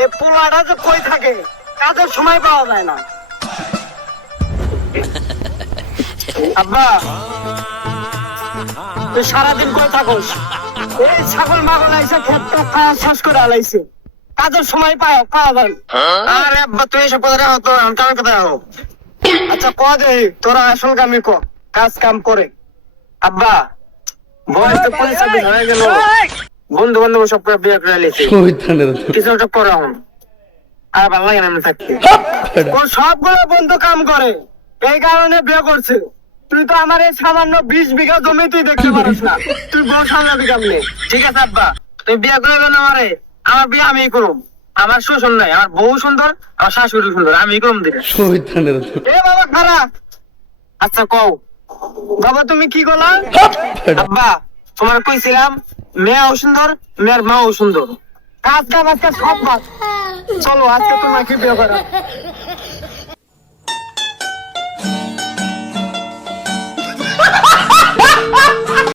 এই পোলাটা যে কই থাকে কাজের সময় পাওয়া যায় না। আব্বা তুই সারাদিন কই থাকোস? এই ছাগল মাগল আইসা খেতটা খাওয়া শেষ করে আলাইছে, কাজের সময় পাওয়া যায়। আরে আব্বা তুই এসব কথা রাখো তো, আমি কামের কথা রাখো। আচ্ছা ক দে তোরা আসল কামি ক, কাজ কাম করে। আব্বা বয়স তো 25 হয়ে গেল, বন্ধু বান্ধব সব বিয়ে করে আলাইছে, কিছু একটা করো এখন। আর ভালো লাগে না এমনি থাকতে। ও সবগুলো বন্ধু কাম করে, এই কারণে বিয়ে করছে। তুই তো আমার এই সামান্য 20 বিঘা জমি তুই দেখতে পারিস না, তুই বউ সামলাবি কেমনে? ঠিক আছে আব্বা, তুই বিয়ে করবে না আমারে, আমার বিয়ে আমিই করব। আমার শ্বশুর নাই, আমার বউ সুন্দর, আমার শাশুড়ি সুন্দর, আমি করব দিলে। এ বাবা খারাপ। আচ্ছা কও বাবা তুমি কি বলা? আব্বা তোমার কইছিলাম মেয়েও সুন্দর, মেয়ের মাও সুন্দর, কাজ কাম আজকে সব বাদ। চলো আজকে তোমাকে বিয়ে করো।